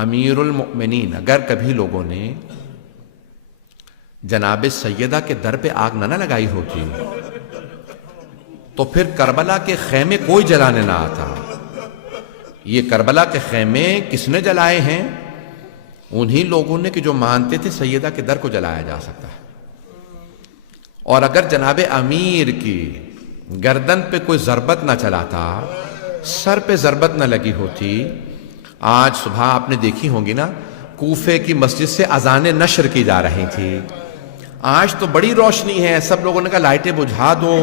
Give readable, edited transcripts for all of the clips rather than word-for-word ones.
امیر المؤمنین اگر کبھی لوگوں نے جناب سیدہ کے در پہ آگ نہ لگائی ہوتی تو پھر کربلا کے خیمے کوئی جلانے نہ آتا. یہ کربلا کے خیمے کس نے جلائے ہیں؟ انہی لوگوں نے کہ جو مانتے تھے سیدہ کے در کو جلایا جا سکتا ہے. اور اگر جناب امیر کی گردن پہ کوئی ضربت نہ چلاتا، سر پہ ضربت نہ لگی ہوتی، آج صبح آپ نے دیکھی ہوں گی نا کوفے کی مسجد سے اذانیں نشر کی جا رہی تھی. آج تو بڑی روشنی ہے، سب لوگوں نے کہا لائٹیں بجھا دو،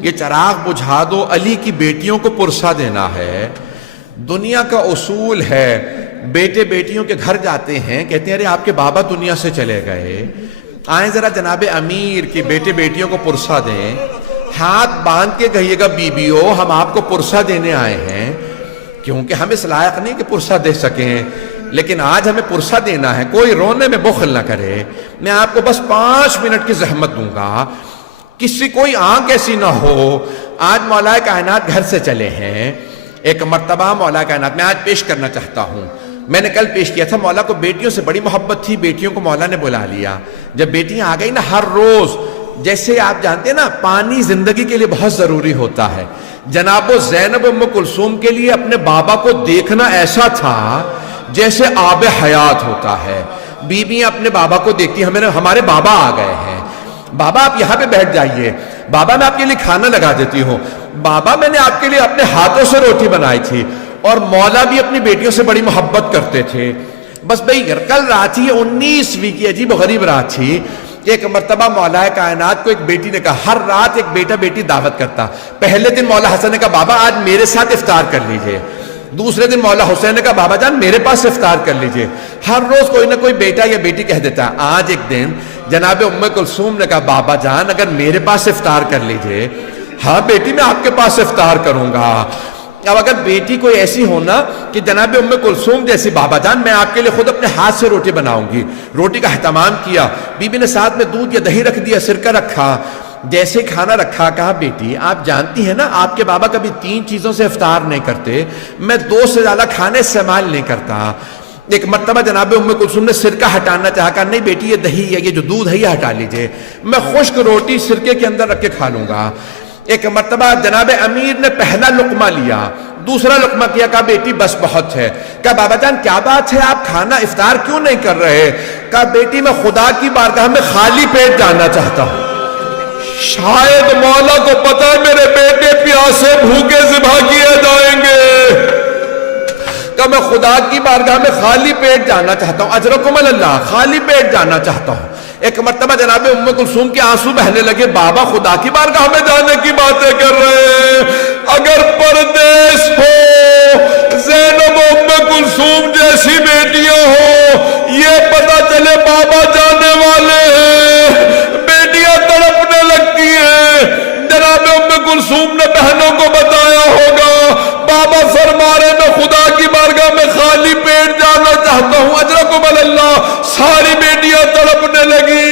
یہ چراغ بجھا دو، علی کی بیٹیوں کو پرسہ دینا ہے. دنیا کا اصول ہے، بیٹے بیٹیوں کے گھر جاتے ہیں، کہتے ہیں ارے آپ کے بابا دنیا سے چلے گئے، آئیں ذرا جناب امیر کی بیٹے بیٹیوں کو پرسہ دیں. ہاتھ باندھ کے کہیے گا بیبیو ہم آپ کو پرسہ دینے آئے ہیں، کیونکہ ہم اس لائق نہیں کہ پرسہ دے سکیں، لیکن آج ہمیں پرسہ دینا ہے. کوئی رونے میں بخل نہ کرے، میں آپ کو بس 5 منٹ کی زحمت دوں گا، کسی کوئی آنکھ ایسی نہ ہو. آج مولا کائنات گھر سے چلے ہیں. ایک مرتبہ مولا کائنات میں آج پیش کرنا چاہتا ہوں، میں نے کل پیش کیا تھا. مولا کو بیٹیوں سے بڑی محبت تھی، بیٹیوں کو مولا نے بلا لیا. جب بیٹیاں آ گئی نا، ہر روز جیسے آپ جانتے ہیں نا پانی زندگی کے لیے بہت ضروری ہوتا ہے، جناب زینب ام کلثوم کے لیے اپنے بابا کو دیکھنا ایسا تھا جیسے آب حیات ہوتا ہے. بیویاں اپنے بابا کو دیکھتی ہمارے بابا آ گئے ہیں، بابا آپ یہاں پہ بیٹھ جائیے، بابا میں آپ کے لیے کھانا لگا دیتی ہوں، بابا میں نے آپ کے لیے اپنے ہاتھوں سے روٹی بنائی تھی. اور مولا بھی اپنی بیٹیوں سے بڑی محبت کرتے تھے. بس بھئی کل رات ہی 19ویں کی عجیب و غریب رات تھی. ایک مرتبہ مولا کائنات کو ایک بیٹی نے کہا، ہر رات ایک بیٹا بیٹی دعوت کرتا. پہلے دن مولا حسن نے کہا بابا آج میرے ساتھ افطار کر لیجئے. دوسرے دن مولا حسین نے کہا بابا جان میرے پاس افطار کر لیجئے. ہر روز کوئی نہ کوئی بیٹا یا بیٹی کہہ دیتا ہے. آج ایک دن جناب ام کلثوم نے کہا بابا جان اگر میرے پاس افطار کر لیجئے. ہاں بیٹی میں آپ کے پاس افطار کروں گا. اب اگر بیٹی کوئی ایسی ہونا کہ جناب ام کلثوم جیسی، بابا جان میں آپ کے لیے خود اپنے ہاتھ سے روٹی بناؤں گی. روٹی کا اہتمام کیا، بی بی نے ساتھ میں دودھ یا دہی رکھ دیا، سرکہ رکھا. جیسے کھانا رکھا کہا بیٹی آپ جانتی ہیں نا آپ کے بابا کبھی 3 چیزوں سے افطار نہیں کرتے، میں 2 سے زیادہ کھانے استعمال نہیں کرتا. ایک مرتبہ جناب ام کلثوم نے سرکہ ہٹانا چاہا، کہا نہیں بیٹی یہ دہی ہے، یہ جو دودھ ہے یہ ہٹا لیجئے، میں خشک روٹی سرکے کے اندر رکھ کے کھا لوں گا. ایک مرتبہ جناب امیر نے پہلا لقمہ لیا، دوسرا لقمہ کیا، کہا بیٹی بس بہت ہے. کہا بابا جان کیا بات ہے آپ کھانا افطار کیوں نہیں کر رہے؟ کہا بیٹی میں خدا کی بارگاہ میں خالی پیٹ جانا چاہتا ہوں. شاید مولا کو پتا ہے میرے بیٹے پیاسے بھوکے ذبح کیے جائیں گے. کہا میں خدا کی بارگاہ میں خالی پیٹ جانا چاہتا ہوں، اجرکم اللہ، خالی پیٹ جانا چاہتا ہوں. ایک مرتبہ جناب ام کلثوم کے آنسو بہنے لگے، بابا خدا کی بارگاہ میں جانے کی باتیں کر رہے ہیں. اگر پردیس ہو، زینب ام کلثوم جیسی بیٹیاں ہو، یہ پتہ چلے بابا جانے والے ہیں، بیٹیاں تڑپنے لگتی ہیں. جناب ام کلثوم نے بہنوں کو بتایا ہوگا، بابا فرما رہے میں خدا کی بارگاہ میں خالی پیٹ جانا چاہتا ہوں، اجرکم اللہ. ساری بیٹیاں تڑپنے لگی.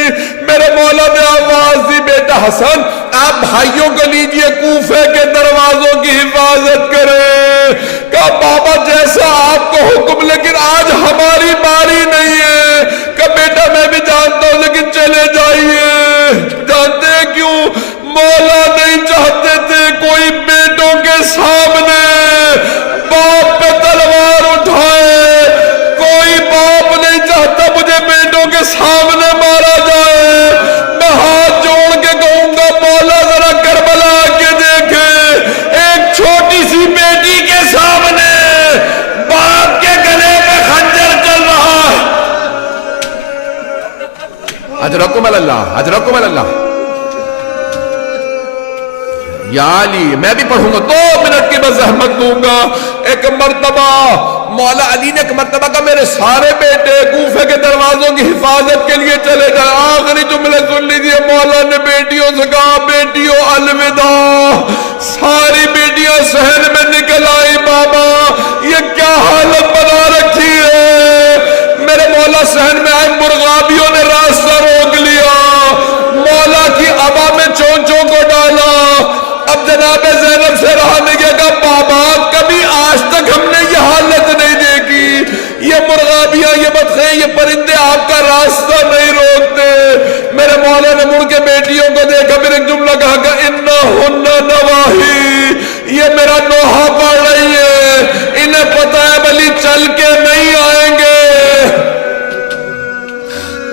میرے مولا نے آواز دی بیٹا حسن آپ بھائیوں کو لیجئے کوفے کے دروازوں کی حفاظت کریں. کہا بابا جیسا آپ کو حکم، لیکن آج ہماری باری نہیں ہے. کہا بیٹا میں بھی جانتا ہوں لیکن چلے جائیے. جانتے ہیں کیوں؟ مولا نہیں چاہتے تھے کوئی بیٹوں کے سامنے باپ پہ تلوار اٹھائے. کوئی باپ نہیں چاہتا مجھے بیٹوں کے سامنے مارا جائے. میں ہاتھ جوڑ کے کہوں گا مولا ذرا کربلا کے دیکھے، ایک چھوٹی سی بیٹی کے سامنے باپ کے گلے پہ خنجر چل رہا. اجرکم اللہ، اجرکم اللہ. یا علی میں بھی پڑھوں گا، 2 منٹ کی میں زحمت دوں گا. ایک مرتبہ مولا علی نے ایک مرتبہ کہا میرے سارے بیٹے کوفے کے دروازوں کی حفاظت کے لیے چلے جائیں. آخری جملے سن لیجئے، مولا نے بیٹیوں سے کہا بیٹیوں الوداع. ساری بیٹیاں صحن میں نکل آئی. بابا یہ کیا حالت بنا رکھی ہے؟ میرے مولا صحن میں آئے، مرغابیوں نے راستہ روک لیا، مولا کی عبا میں چونچوں کو ڈالا. اب جناب زینب سے رہا نہیں گیا. کہا بابا کبھی آج تک ہم نے یہ حالت نہیں دیکھی. یہ مرغابی مت خیں، یہ پرندے آپ کا راستہ نہیں روکتے۔ میرے مولا نے مڑ کے بیٹیوں کو دیکھا، پھر ایک جملہ کہا کہ انہن نواہی، یہ میرا نوحہ پڑھ رہی ہے، انہیں پتہ ہے ولی چل کے نہیں آئیں گے۔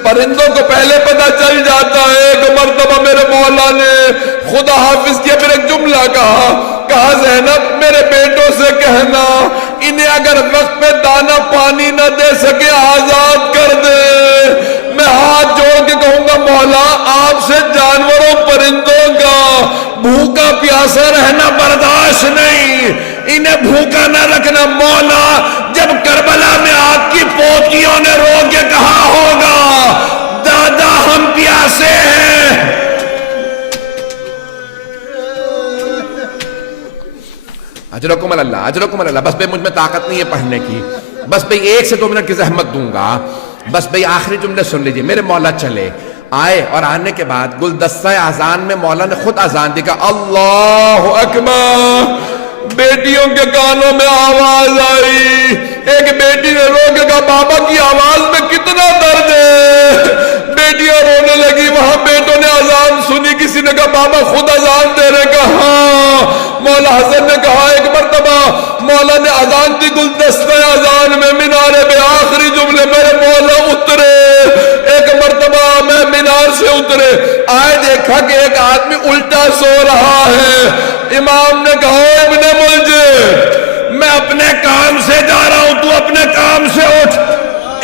پرندوں کو پہلے پتہ چل جاتا ہے۔ ایک مرتبہ میرے مولا نے خدا حافظ کیا، پھر ایک جملہ کہا زینب میرے بیٹوں سے کہنا انہیں اگر وقت پہ دانا پانی نہ دے سکے آزاد کر دے۔ میں ہاتھ جوڑ کے کہوں گا مولا آپ سے جانوروں پرندوں کا بھوکا پیاسا رہنا برداشت نہیں، انہیں بھوکا نہ رکھنا۔ مولا جب کربلا میں آپ کی پوتیوں نے رو کے کہا ہوگا دادا ہم پیاسے ہیں، اجرکم اللہ اجرکم اللہ، بس بھئی مجھ میں طاقت نہیں ہے پڑھنے کی، بس بھئی 1 سے 2 منٹ کی زحمت دوں گا، بس بھئی آخری جملے سن لیجئے۔ میرے مولا چلے آئے اور آنے کے بعد گلدستہ اذان میں مولا نے خود اذان دی، کہا اللہ اکبر۔ بیٹیوں کے کانوں میں آواز آئی، ایک بیٹی نے رو کے کہا بابا کی آواز میں کتنا درد ہے۔ بیٹیاں رونے لگی، وہاں بیٹوں نے اذان سنی، کسی نے کہا بابا خود اذان دے رہے، کہا ہاں۔ مولا حسن نے کہا ایک مرتبہ مولا نے اذان دی گلدستہ اذان میں مینارے میں آخری جملے میرے مولا اترے، ایک مرتبہ میں مینار سے اترے، آئے دیکھا کہ ایک آدمی الٹا سو رہا ہے۔ امام نے کہا ابن ملجم میں اپنے کام سے جا رہا ہوں، تو اپنے کام سے اٹھ۔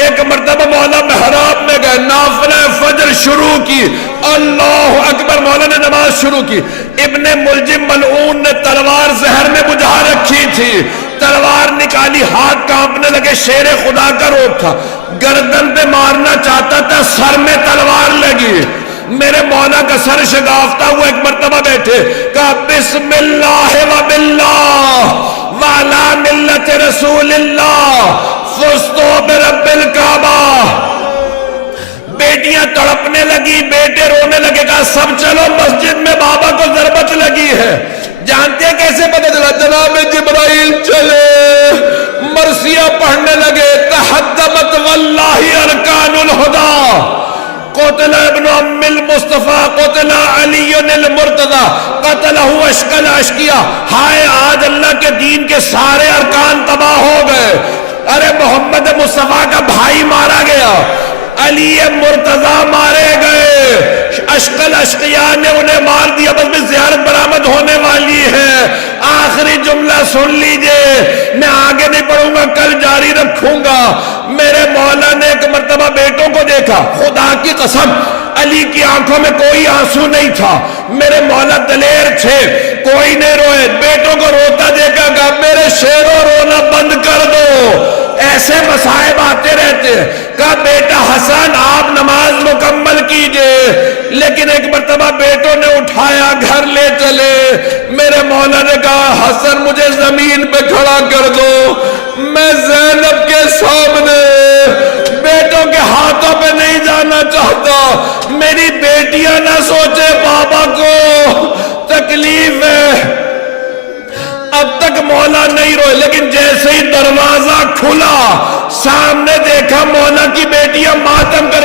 ایک مرتبہ مولا محراب میں گئے، نافلہ فجر شروع کی، اللہ اکبر، مولا نے نماز شروع کی۔ ابن ملجم ملعون نے تلوار زہر میں بجھا رکھی تھی، تلوار نکالی، ہاتھ کانپنے لگے، شیر خدا کا روپ تھا، گردن پہ مارنا چاہتا تھا، سر میں تلوار لگی۔ میرے مولا کا سر شگافتہ ہوا، ایک مرتبہ بیٹھے، کہا بسم اللہ و باللہ وعلا ملت رسول اللہ فزتو برب الکعبہ۔ بیٹیاں تڑپنے لگی، بیٹے رونے لگے، کہا سب چلو مسجد میں بابا کو ضربت لگی ہے۔ جانتے ہیں کیسے پتہ چلا؟ جناب جبرائیل چلے، مرثیہ پڑھنے لگے، تحدمت واللہ ارکان الہدی، قتل ابن ام المصطفیٰ، قتل علی المرتضی، قتلہ اشقل اشقیہ۔ ہائے آج اللہ کے دین کے سارے ارکان تباہ ہو گئے۔ ارے محمد مصطفیٰ کا بھائی مارا گیا، علی مرتضی مارے گئے، اشقل اشقیاء نے انہیں مار دیا، بس میں زیارت برآمد ہونے والی ہے۔ آخری جملہ سن لیجئے، میں آگے نہیں پڑھوں گا، کل جاری رکھوں گا۔ میرے مولا نے ایک مرتبہ بیٹوں کو دیکھا، خدا کی قسم علی کی آنکھوں میں کوئی آنسو نہیں تھا، میرے مولا دلیر تھے، کوئی نہیں روئے، بیٹوں کو روتا دیکھا، کہا میرے شیروں رونا بند کر دو، ایسے مصائب آتے رہتے ہیں۔ کہا بیٹا حسن آپ نماز مکمل کیجئے، لیکن ایک مرتبہ بیٹوں نے اٹھایا، گھر لے چلے۔ میرے مولا نے کہا حسن مجھے زمین پہ کھڑا کر دو، میں زینب کے سامنے بیٹوں کے ہاتھوں پہ نہیں جانا چاہتا، میری بیٹیاں نہ سوچے بابا کو تکلیف ہے۔ اب تک مولا نہیں روئے، لیکن جیسے ہی دروازہ کھلا، سامنے دیکھا مولا کی بیٹیاں ماتم کا